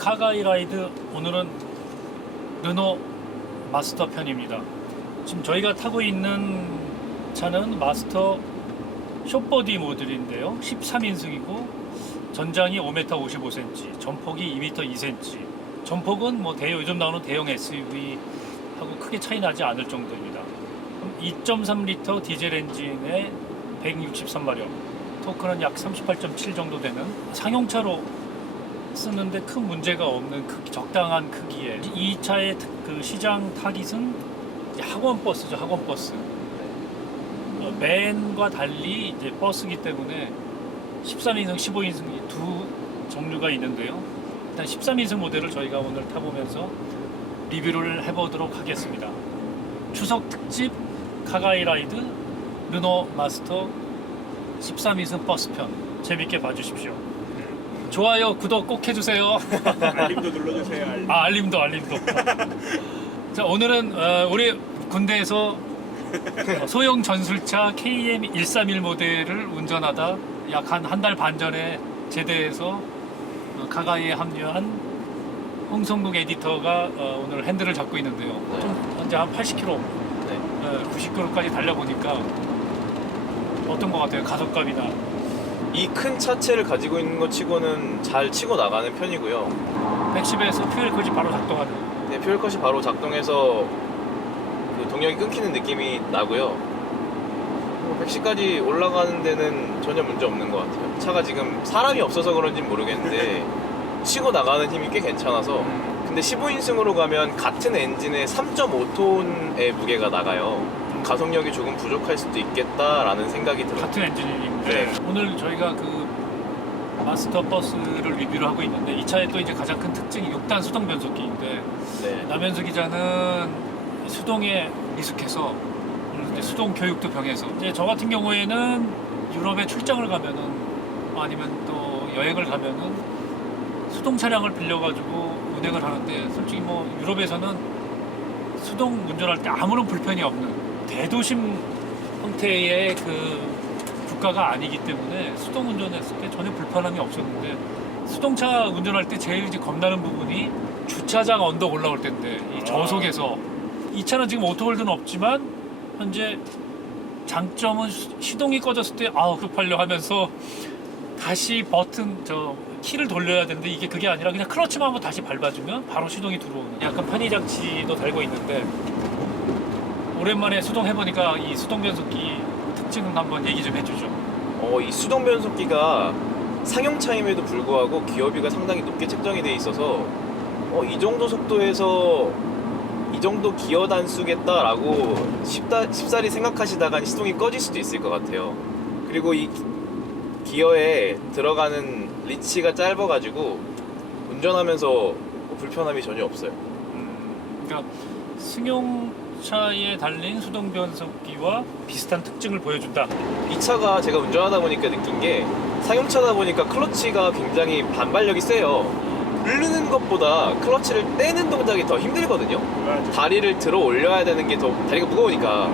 카가이 라이드, 오늘은 르노 마스터 편입니다. 지금 저희가 타고 있는 차는 마스터 숏보디 모델인데요, 13인승이고 전장이 5m 55cm, 전폭이 2m 2cm. 전폭은 뭐 요즘 나오는 대형 SUV하고 크게 차이 나지 않을 정도입니다. 2.3L 디젤 엔진에 163마력, 토크는 약 38.7 정도 되는 상용차로 쓰는데 큰 문제가 없는 적당한 크기에, 이 차의 그 시장 타깃은 학원 버스죠. 학원 버스. 밴과 달리 이제 버스기 때문에 13인승, 15인승 두 종류가 있는데요. 일단 13인승 모델을 저희가 오늘 타보면서 리뷰를 해보도록 하겠습니다. 추석 특집 카가이 라이드 르노 마스터 13인승 버스편 재밌게 봐주십시오. 좋아요, 구독 꼭 해주세요. 알림도 눌러주세요. 알림도. 자, 오늘은 우리 군대에서 소형 전술차 KM131 모델을 운전하다 약 한 달 반 전에 제대해서 카가이에 합류한 홍성국 에디터가 오늘 핸들을 잡고 있는데요. 좀 현재 한 80km, 90km까지 달려보니까 어떤 것 같아요? 가속감이나. 이 큰 차체를 가지고 있는 것 치고는 잘 치고 나가는 편이고요. 110에서 퓨엘 컷이 바로 작동하는. 네, 퓨얼컷이 바로 작동해서 그 동력이 끊기는 느낌이 나고요. 110까지 올라가는 데는 전혀 문제 없는 것 같아요. 차가 지금 사람이 없어서 그런지 모르겠는데 치고 나가는 힘이 꽤 괜찮아서. 근데 15인승으로 가면 같은 엔진에 3.5톤의 무게가 나가요. 가속력이 조금 부족할 수도 있겠다라는 생각이 들어요. 같은 엔진인데, 네. 오늘 저희가 그 마스터 버스를 리뷰를 하고 있는데, 이 차의 또 이제 가장 큰 특징이 6단 수동 변속기인데, 네. 남현수 기자는 수동에 미숙해서 이제 수동 교육도 병해서, 이제 저 같은 경우에는 유럽에 출장을 가면은, 아니면 또 여행을 가면은 수동 차량을 빌려가지고 운행을 하는데, 솔직히 뭐 유럽에서는 수동 운전할 때 아무런 불편이 없는 대도심 형태의 그 국가가 아니기 때문에 수동 운전했을 때 전혀 불편함이 없었는데, 수동차 운전할 때 제일 이제 겁나는 부분이 주차장 언덕 올라올 때인데, 이 저속에서. 이 차는 지금 오토홀드는 없지만 현재 장점은 시동이 꺼졌을 때 급하려 하면서 다시 버튼 키를 돌려야 되는데, 이게 그게 아니라 그냥 클러치만 한번 다시 밟아주면 바로 시동이 들어오는, 약간 편의 장치도 달고 있는데, 오랜만에 수동 해보니까 이 수동 변속기 특징은 한번 얘기 좀 해주죠. 이 수동 변속기가 상용차임에도 불구하고 기어비가 상당히 높게 책정이 돼 있어서 이 정도 속도에서 이 정도 기어 단수겠다라고 쉽사리 생각하시다가 시동이 꺼질 수도 있을 것 같아요. 그리고 이 기어에 들어가는 리치가 짧아가지고 운전하면서 불편함이 전혀 없어요. 그러니까 승용차에 달린 수동 변속기와 비슷한 특징을 보여준다. 이 차가 제가 운전하다 보니까 느낀 게, 상용차다 보니까 클러치가 굉장히 반발력이 세요. 누르는 것보다 클러치를 떼는 동작이 더 힘들거든요. 다리를 들어 올려야 되는 게 더 다리가 무거우니까.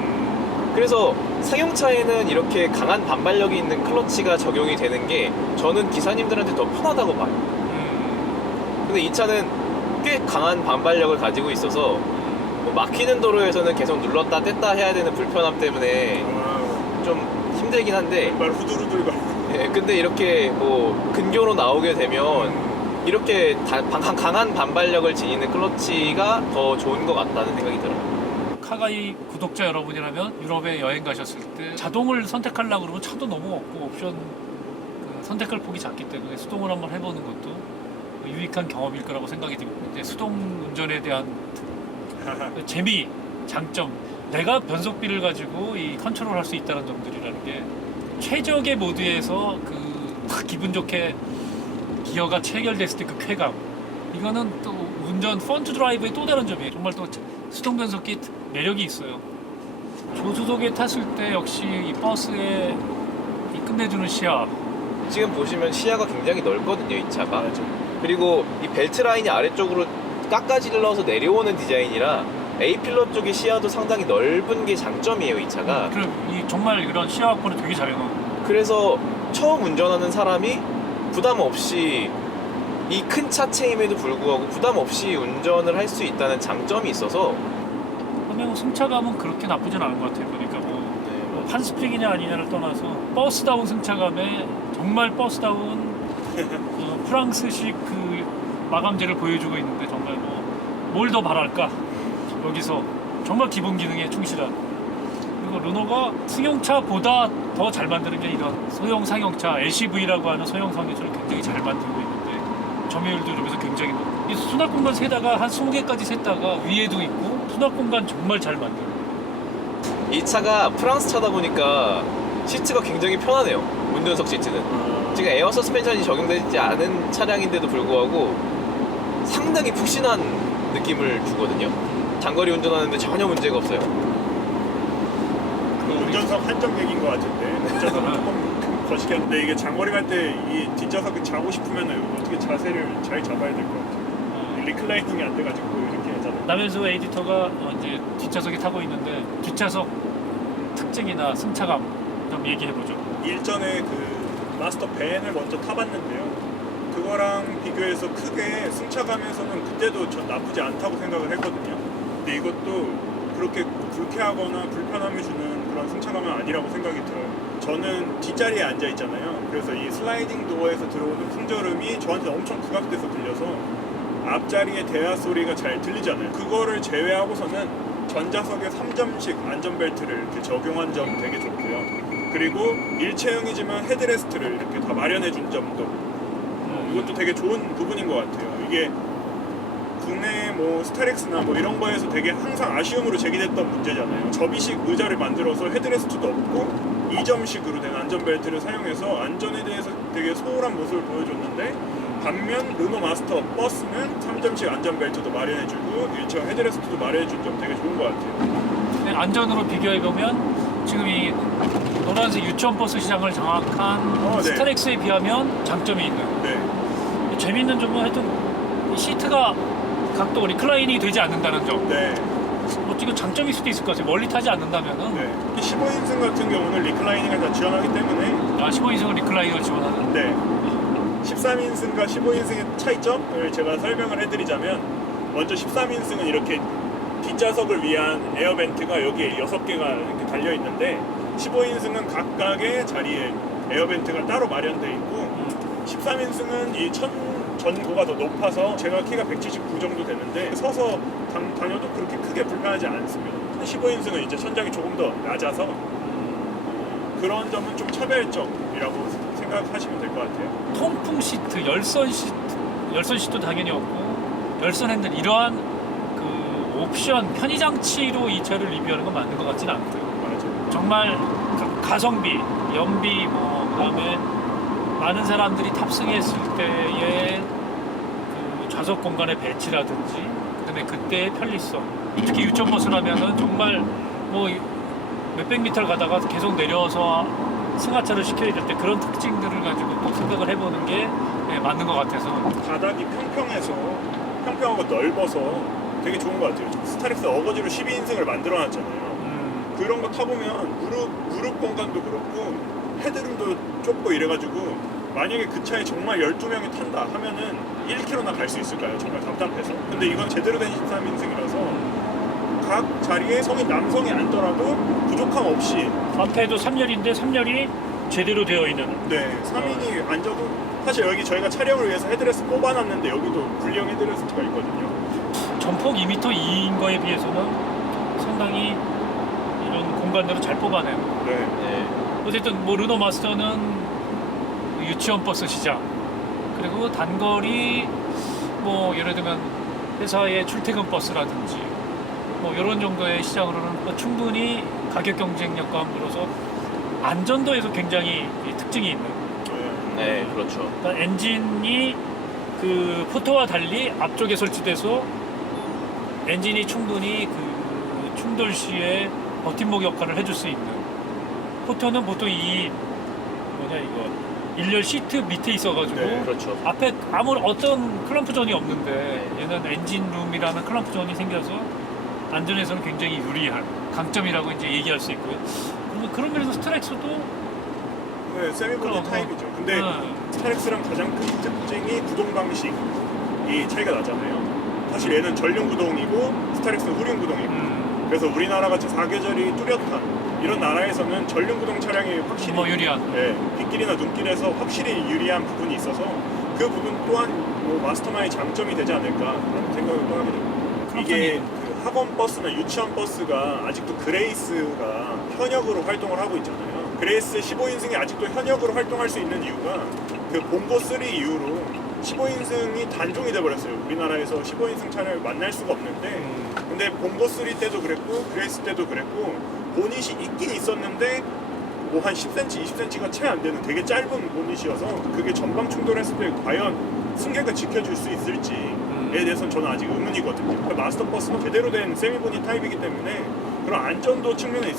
그래서 상용차에는 이렇게 강한 반발력이 있는 클러치가 적용이 되는 게 저는 기사님들한테 더 편하다고 봐요. 근데 이 차는 꽤 강한 반발력을 가지고 있어서 막히는 도로에서는 계속 눌렀다 뗐다 해야 되는 불편함 때문에 좀 힘들긴 한데, 말 후두루들 말. 예, 근데 이렇게 뭐 근교로 나오게 되면 이렇게 강한 반발력을 지니는 클러치가 더 좋은 것 같다는 생각이 들어요. 카가이 구독자 여러분이라면 유럽에 여행 가셨을 때 자동을 선택하려고 그러면 차도 너무 없고 옵션 선택할 폭이 작기 때문에 수동을 한번 해보는 것도 유익한 경험일 거라고 생각이 듭니다. 이제 수동 운전에 대한 재미, 장점, 내가 변속비를 가지고 이 컨트롤할 수 있다는 점들이라는 게, 최적의 모드에서 딱 기분 좋게 기어가 체결됐을 때 그 쾌감, 이거는 또 운전 펀트 드라이브의 또 다른 점이에요. 정말 또 수동 변속기 매력이 있어요. 조수석에 탔을 때 역시 이 버스의 이 끝내주는 시야. 지금 보시면 시야가 굉장히 넓거든요, 이 차가. 그리고 이 벨트 라인이 아래쪽으로 깎아질러서 내려오는 디자인이라 A필러 쪽의 시야도 상당히 넓은 게 장점이에요, 이 차가. 그럼 정말 이런 시야 확보는 되게 잘해놓은. 그래서 처음 운전하는 사람이 부담 없이 이 큰 차체임에도 불구하고 부담 없이 운전을 할 수 있다는 장점이 있어서 그러면 승차감은 그렇게 나쁘진 않은 것 같아요. 그러니까 뭐 한스픽이냐 아니냐를 떠나서 버스다운 승차감에 정말 버스다운 프랑스식 그 마감재를 보여주고 있는데 정말 뭐 뭘 더 바랄까 여기서 정말 기본 기능에 충실한. 그리고 르노가 승용차보다 더 잘 만드는 게 이런 소형 상용차 LCV라고 하는 소형 상용차를 굉장히 잘 만들고 있는데 점유율도 여기서 굉장히 높고 이 수납 공간 세다가 한 20개까지 셌다가 위에도 있고 수납 공간 정말 잘 만들고. 이 차가 프랑스 차다 보니까 시트가 굉장히 편하네요. 운전석 시트는 지금 에어 서스펜션이 적용되지 않은 차량인데도 불구하고 상당히 푹신한 느낌을 주거든요. 장거리 운전하는데 전혀 문제가 없어요. 그 운전석 한정 얘기인 것 같은데 뒷좌석은 조금 거시기한데 이게 장거리 갈 때 이 뒷좌석 자고 싶으면 어떻게 자세를 잘 잡아야 될 것 같아요. 리클라이닝이 안 돼가지고 이렇게 하잖아요. 남현수 에디터가 이제 뒷좌석에 타고 있는데 뒷좌석 특징이나 승차감 좀 얘기해보죠. 일전에 그 마스터 벤을 먼저 타봤는데요. 그거랑 비교해서 크게 승차감에서는 그때도 전 나쁘지 않다고 생각을 했거든요. 근데 이것도 그렇게 불쾌하거나 불편함을 주는 그런 승차감은 아니라고 생각이 들어요. 저는 뒷자리에 앉아 있잖아요. 그래서 이 슬라이딩 도어에서 들어오는 풍절음이 저한테 엄청 부각돼서 들려서 앞자리에 대화 소리가 잘 들리잖아요. 그거를 제외하고서는 전자석에 3점식 안전벨트를 이렇게 적용한 점 되게 좋고요. 그리고 일체형이지만 헤드레스트를 이렇게 다 마련해준 점도 이것도 되게 좋은 부분인 것 같아요. 이게 국내 뭐 스타렉스나 뭐 이런 거에서 되게 항상 아쉬움으로 제기됐던 문제잖아요. 접이식 의자를 만들어서 헤드레스트도 없고 2점식으로 된 안전벨트를 사용해서 안전에 대해서 되게 소홀한 모습을 보여줬는데 반면 르노 마스터 버스는 3점식 안전벨트도 마련해주고 일체형 헤드레스트도 마련해준 점 되게 좋은 것 같아요. 안전으로 비교해보면 지금 이 노란색 유치원 버스 시장을 장악한 네. 스타렉스에 비하면 장점이 있는. 네. 재밌는 점은 하여튼 이 시트가 각도 리클라인이 되지 않는다는 점. 네. 뭐 지금 장점일 수도 있을 것 같아요. 멀리 타지 않는다면은. 네. 15인승 같은 경우는 리클라이닝을 다 지원하기 때문에 15인승은 리클라인을 지원하는. 네. 13인승과 15인승의 차이점을 제가 설명을 해드리자면 먼저 13인승은 이렇게 뒷좌석을 위한 에어벤트가 여기에 6개가 이렇게 달려 있는데 15인승은 각각의 자리에 에어벤트가 따로 마련되어 있고 13인승은 이 전고가 더 높아서 제가 키가 179 정도 되는데 서서 다녀도 그렇게 크게 불편하지 않습니다. 15인승은 이제 천장이 조금 더 낮아서 그런 점은 좀 차별점이라고 생각하시면 될 것 같아요. 통풍 시트, 열선 시트도 당연히 없고 열선 핸들 이러한 그 옵션 편의 장치로 이 차를 리뷰하는 건 맞는 것 같지는 않고요. 맞아요. 정말 가성비, 연비 뭐 그다음에 많은 사람들이 탑승했을 때의 그 좌석 공간의 배치라든지 그다음에 그때의 편리성, 특히 유치원 버스라면은 정말 뭐 몇백 미터를 가다가 계속 내려서 승하차를 시켜야 될 때 그런 특징들을 가지고 또 생각을 해보는 게 맞는 것 같아서. 바닥이 평평하고 넓어서 되게 좋은 것 같아요. 스타렉스 어거지로 12인승을 만들어놨잖아요. 그런 거 타보면 무릎 공간도 그렇고 헤드룸도 좁고 이래가지고 만약에 그 차에 정말 12명이 탄다 하면은 1km나 갈 수 있을까요? 정말 답답해서. 근데 이건 제대로 된 13인승이라서 각 자리에 성인 남성이 앉더라도 부족함 없이 앞에도 3열인데 3열이 제대로 되어 있는. 네 3인이 앉아도 사실 여기 저희가 촬영을 위해서 헤드레스트 뽑아놨는데 여기도 분리형 헤드레스트가 있거든요. 전폭 2m 2인 거에 비해서는 상당히 이런 공간들을 잘 뽑아내요. 네. 네. 어쨌든 뭐 르노 마스터는 유치원 버스 시장, 그리고 단거리 뭐 예를 들면 회사의 출퇴근 버스라든지 뭐 이런 정도의 시장으로는 뭐 충분히 가격 경쟁력과 함으로써 안전도에서 굉장히 특징이 있는. 네, 그렇죠. 그러니까 엔진이 그 포터와 달리 앞쪽에 설치돼서 엔진이 충분히 그 충돌 시에 버팀목 역할을 해줄 수 있는. 포터는 보통 이 일렬 시트 밑에 있어가지고 네, 그렇죠. 앞에 아무런 어떤 클럼프 존이 없는데 얘는 엔진룸이라는 클럼프 존이 생겨서 안전에서는 굉장히 유리한 강점이라고 이제 얘기할 수 있고요. 그런 면에서 스트렉스도 네, 세미보디 그럼, 타입이죠. 근데 스타렉스랑 가장 큰 특징이 구동 방식이 차이가 나잖아요. 사실 얘는 전륜 구동이고 스타렉스는 후륜 구동이고. 그래서 우리나라 같이 사계절이 뚜렷한 이런 나라에서는 전륜 구동 차량이 확실히 뭐 유리한. 빗길이나 눈길에서 확실히 유리한 부분이 있어서 그 부분 또한 뭐 마스터만의 장점이 되지 않을까라는 생각을 또 하게 됩니다. 이게 그 학원 버스나 유치원 버스가 아직도 그레이스가 현역으로 활동을 하고 있잖아요. 그레이스 15인승이 아직도 현역으로 활동할 수 있는 이유가 그 봉고 3 이후로 15인승이 단종이 돼버렸어요. 우리나라에서 15인승 차량을 만날 수가 없는데 근데 봉고 3 때도 그랬고 그레이스 때도 그랬고 보닛이 있긴 있었는데 뭐 한 10cm, 20cm가 채 안 되는 되게 짧은 보닛이어서 그게 전방 충돌했을 때 과연 승객을 지켜줄 수 있을지에 대해서는 저는 아직 의문이거든요. 그러니까 마스터 버스는 제대로 된 세미보니 타입이기 때문에 그런 안전도 측면에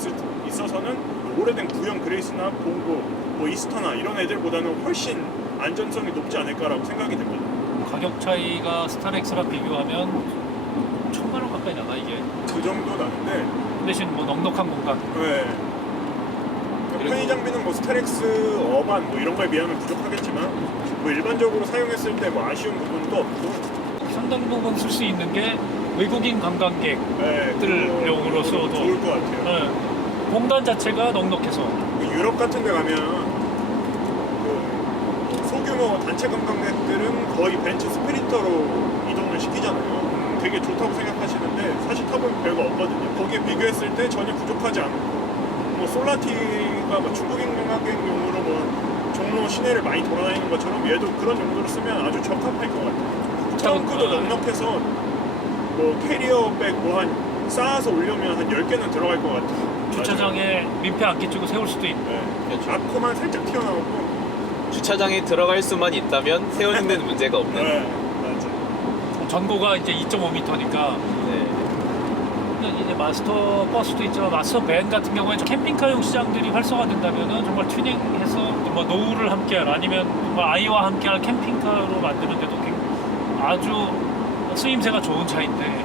있어서는 오래된 구형 그레이스나 봉고, 뭐 이스타나 이런 애들보다는 훨씬 안전성이 높지 않을까라고 생각이 됩니다. 가격 차이가 스타렉스랑 비교하면 1,000만 원 가까이 나가 이게. 그 정도 나는데 대신 뭐 넉넉한 공간. 네. 편의 장비는 뭐 스타렉스 어반 뭐 이런 거에 비하면 부족하겠지만 뭐 일반적으로 사용했을 때 뭐 아쉬운 부분도 없고 상당 부분 쓸 수 있는 게 외국인 관광객 네, 들용으로서도 좋을 것 같아요. 공간 자체가 넉넉해서 유럽 같은 데 가면 그 소규모 단체 관광객들은 거의 벤츠 스피리터로 이동을 시키잖아요. 되게 좋다고 생각하시는데 사실 타보면 별거 없거든요. 거기에 비교했을 때 전혀 부족하지 않고 뭐 솔라티가 뭐 중국인 관광객용으로 뭐 종로 시내를 많이 돌아다니는 것처럼 얘도 그런 용도로 쓰면 아주 적합할 것 같아요. 트렁크도 넉넉해서 뭐 캐리어백 뭐 한 쌓아서 올려면 한 10개는 들어갈 것 같아요. 주차장에 민폐 안 끼치고 세울 수도 있고. 그렇죠. 앞코만 살짝 튀어나오고 주차장에 들어갈 수만 있다면 세우는 데는 문제가 없는. 맞아. 전고가 이제 2.5m니까. 이제 마스터 버스도 있지만 마스터 밴 같은 경우에 캠핑카용 시장들이 활성화된다면은 정말 튜닝해서 뭐 노후를 함께할 아니면 뭐 아이와 함께할 캠핑카로 만드는데도 아주 쓰임새가 좋은 차인데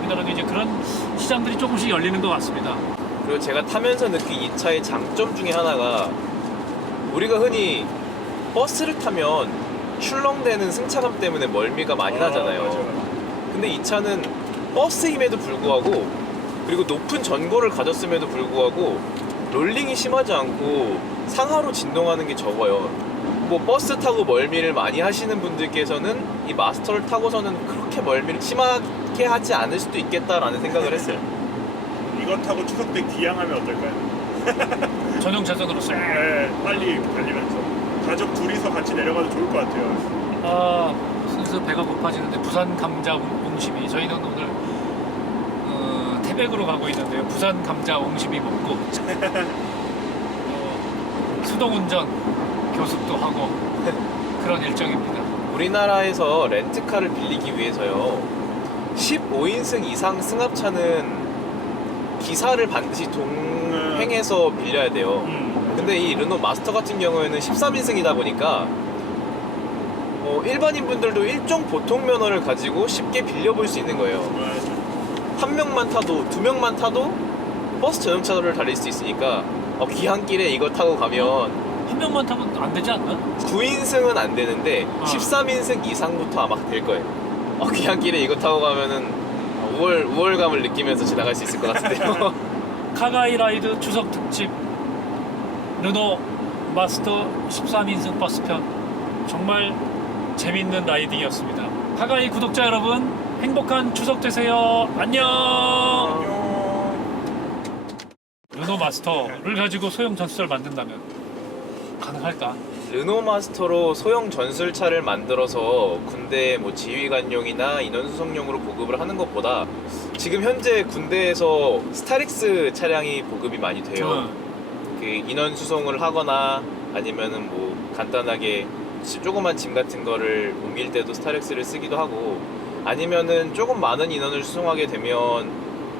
우리나라도 이제 그런 시장들이 조금씩 열리는 것 같습니다. 그리고 제가 타면서 느낀 이 차의 장점 중에 하나가 우리가 흔히 버스를 타면 출렁대는 승차감 때문에 멀미가 많이 나잖아요. 맞아. 근데 이 차는 버스임에도 불구하고 그리고 높은 전고를 가졌음에도 불구하고 롤링이 심하지 않고 상하로 진동하는 게 적어요. 뭐 버스 타고 멀미를 많이 하시는 분들께서는 이 마스터를 타고서는 그렇게 멀미를 심하게 하지 않을 수도 있겠다라는 생각을 했어요. 이거 타고 추석 때 귀향하면 어떨까요? 전용 차선으로 써. 빨리 달리면서 가족 둘이서 같이 내려가도 좋을 것 같아요. 슬슬 배가 고파지는데 부산 감자 옹심이 저희는 오늘 태백으로 가고 있는데요. 부산 감자 옹심이 먹고 수동 운전 교습도 하고 그런 일정입니다. 우리나라에서 렌트카를 빌리기 위해서요 15인승 이상 승합차는 기사를 반드시 동행해서 빌려야 돼요. 근데 이 르노 마스터 같은 경우에는 13인승이다 보니까 일반인 분들도 일종 보통 면허를 가지고 쉽게 빌려볼 수 있는 거예요. 한 명만 타도 두 명만 타도 버스 전용차를 달릴 수 있으니까 귀향길에 이거 타고 가면 한 명만 타면 안 되지 않나? 9인승은 안 되는데 13인승 이상부터 아마 될 거예요. 귀향길에 이거 타고 가면은 우월감을 느끼면서 지나갈 수 있을 것 같은데요. 카가이 라이드 추석 특집 르노 마스터 13인승 버스편 정말 재밌는 라이딩이었습니다. 카가이 구독자 여러분 행복한 추석 되세요. 안녕. 르노 마스터를 가지고 소형 전수를 만든다면 가능할까? 르노 마스터로 소형 전술차를 만들어서 군대 뭐 지휘관용이나 인원 수송용으로 보급을 하는 것보다 지금 현재 군대에서 스타렉스 차량이 보급이 많이 돼요. 그 인원 수송을 하거나 아니면은 뭐 간단하게 조그만 짐 같은 거를 옮길 때도 스타렉스를 쓰기도 하고 아니면은 조금 많은 인원을 수송하게 되면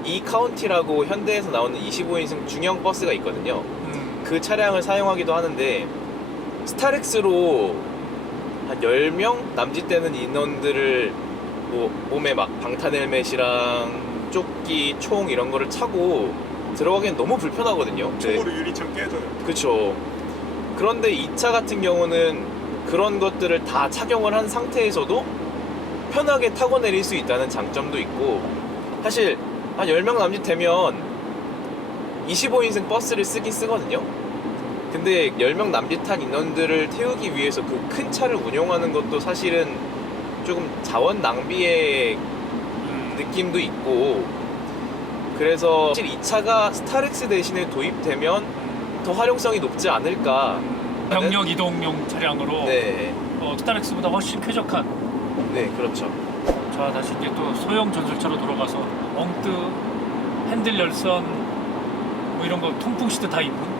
E-카운티라고 현대에서 나오는 25인승 중형 버스가 있거든요. 그 차량을 사용하기도 하는데 스타렉스로 한 10명 남짓되는 인원들을 뭐 몸에 막 방탄 헬멧이랑 조끼, 총 이런 거를 차고 들어가기엔 너무 불편하거든요. 총으로 유리창 깨져요. 그쵸. 그런데 이 차 같은 경우는 그런 것들을 다 착용을 한 상태에서도 편하게 타고 내릴 수 있다는 장점도 있고, 사실 한 10명 남짓 되면 25인승 버스를 쓰긴 쓰거든요. 근데 10명 남짓한 인원들을 태우기 위해서 그 큰 차를 운용하는 것도 사실은 조금 자원 낭비의 느낌도 있고, 그래서 사실 이 차가 스타렉스 대신에 도입되면 더 활용성이 높지 않을까. 병력 이동용 차량으로 네, 스타렉스보다 훨씬 쾌적한. 네, 그렇죠. 자, 다시 이제 또 소형 전술차로 돌아가서 엉뜨, 핸들 열선 뭐 이런 거 통풍 시트 다 있는.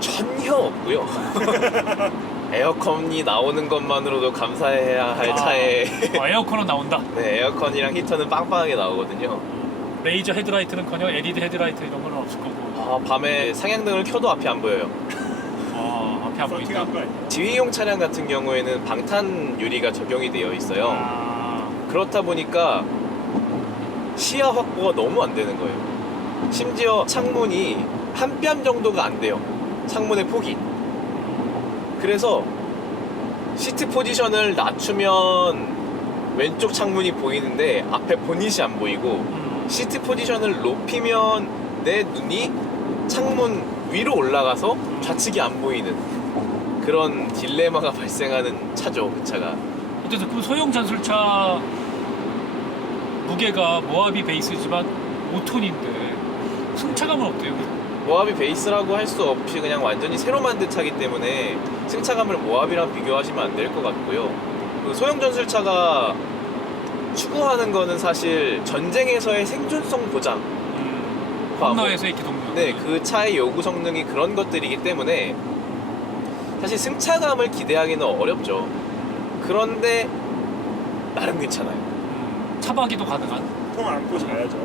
전혀 없고요. 에어컨이 나오는 것만으로도 감사해야 할 차에 에어컨은 나온다. 네, 에어컨이랑 히터는 빵빵하게 나오거든요. 레이저 헤드라이트는커녕 LED 헤드라이트 이런 건 없을 거고. 밤에 상향등을 켜도 앞이 안 보여요. 앞에 안 보인다. 서팅한 거 아니에요? 지휘용 차량 같은 경우에는 방탄 유리가 적용이 되어 있어요. 그렇다 보니까 시야 확보가 너무 안 되는 거예요. 심지어 창문이 한 뼘 정도가 안 돼요. 창문의 폭이. 그래서 시트 포지션을 낮추면 왼쪽 창문이 보이는데 앞에 보닛이 안 보이고, 시트 포지션을 높이면 내 눈이 창문 위로 올라가서 좌측이 안 보이는 그런 딜레마가 발생하는 차죠, 그 차가. 어쨌든 그 소형 전술차 무게가 모하비 베이스지만 5톤인데 승차감은 어때요? 모하비 베이스라고 할 수 없이 그냥 완전히 새로 만든 차기 때문에 승차감을 모하비랑 비교하시면 안 될 것 같고요. 그 소형 전술차가 추구하는 거는 사실 전쟁에서의 생존성 보장, 홈러에서의 기동력. 네, 그 차의 요구 성능이 그런 것들이기 때문에 사실 승차감을 기대하기는 어렵죠. 그런데 나름 괜찮아요. 차박이도 가능한. 통 안고 자야죠,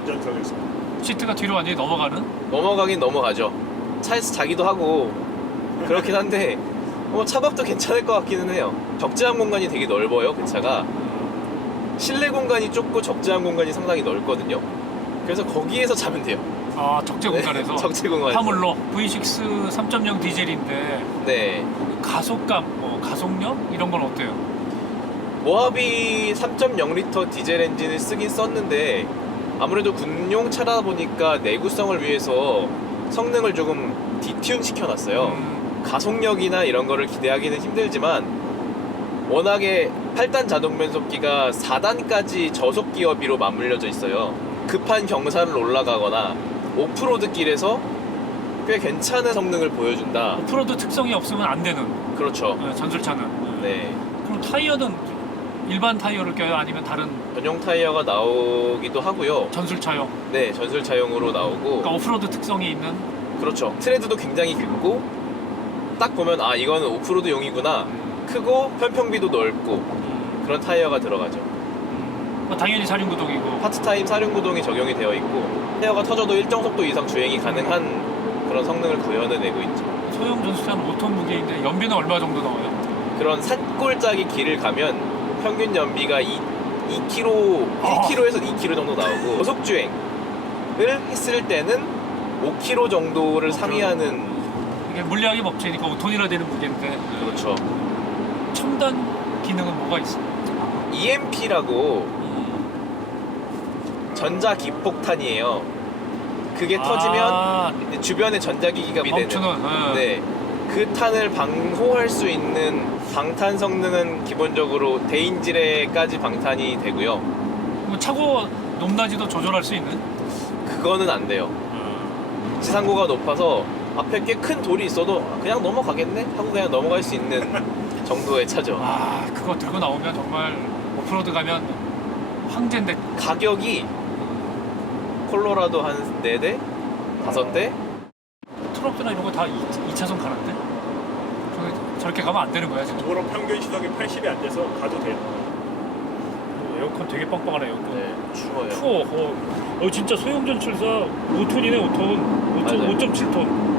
운전석에서. 시트가 뒤로 완전히 넘어가는. 넘어가긴 넘어가죠. 차에서 자기도 하고 그렇긴 한데 차박도 괜찮을 것 같기는 해요. 적재함 공간이 되게 넓어요, 그 차가. 실내 공간이 좁고 적재함 공간이 상당히 넓거든요. 그래서 거기에서 자면 돼요. 적재 공간에서. 네, 적재 공간에서. 화물로 V6 3.0 디젤인데 네. 가속감, 가속력 이런 건 어때요? 모하비 3.0L 디젤 엔진을 쓰긴 썼는데 아무래도 군용 차다 보니까 내구성을 위해서 성능을 조금 디튠 시켜놨어요. 가속력이나 이런 거를 기대하기는 힘들지만 워낙에 8단 자동 변속기가 4단까지 저속 기어비로 맞물려져 있어요. 급한 경사를 올라가거나 오프로드 길에서 꽤 괜찮은 성능을 보여준다. 오프로드 특성이 없으면 안 되는. 그렇죠. 전술차는. 네. 그럼 타이어는 일반 타이어를 껴요? 아니면 다른 전용 타이어가 나오기도 하고요. 전술차용? 네, 전술차용으로 나오고. 그러니까 오프로드 특성이 있는. 그렇죠. 트레드도 굉장히 굵고 딱 보면 이거는 오프로드용이구나. 크고 편평비도 넓고 그런 타이어가 들어가죠. 당연히 사륜구동이고. 파트타임 사륜구동이 적용이 되어 있고 타이어가 터져도 일정 속도 이상 주행이 가능한 그런 성능을 구현해내고 있죠. 소형 전술차는 5톤 무게인데 연비는 얼마 정도 나와요? 그런 산골짜기 길을 가면 평균 연비가 2km, 1km에서 2km 정도 나오고 고속 주행을 했을 때는 5km 정도를 상회하는. 이게 물리학의 법칙이니까 5톤이나 되는 무게인데. 그렇죠. 첨단 기능은 뭐가 있어요? EMP라고 전자 기폭탄이에요. 그게 터지면 이제 주변에 전자기기가 멈추는. 되는. 네. 그 탄을 방호할 수 있는 방탄 성능은 기본적으로 대인지뢰까지 방탄이 되고요. 뭐 차고 높낮이도 조절할 수 있는? 그거는 안 돼요. 지상고가 높아서 앞에 꽤 큰 돌이 있어도 그냥 넘어가겠네 하고 그냥 넘어갈 수 있는 정도의 차죠. 그거 들고 나오면 정말 오프로드 가면 황제인데. 가격이 콜로라도 한 4대? 5대? 트럭이나 이런 거 다 2차선 가는데? 저렇게 가면 안 되는 거야 지금. 도로 평균 시속이 80이 안 돼서 가도 돼요. 에어컨 되게 빵빵하네 에어컨. 네, 추워요. 추워. 진짜 소형 전출사 5톤이네 5톤. 맞아요. 5.7톤.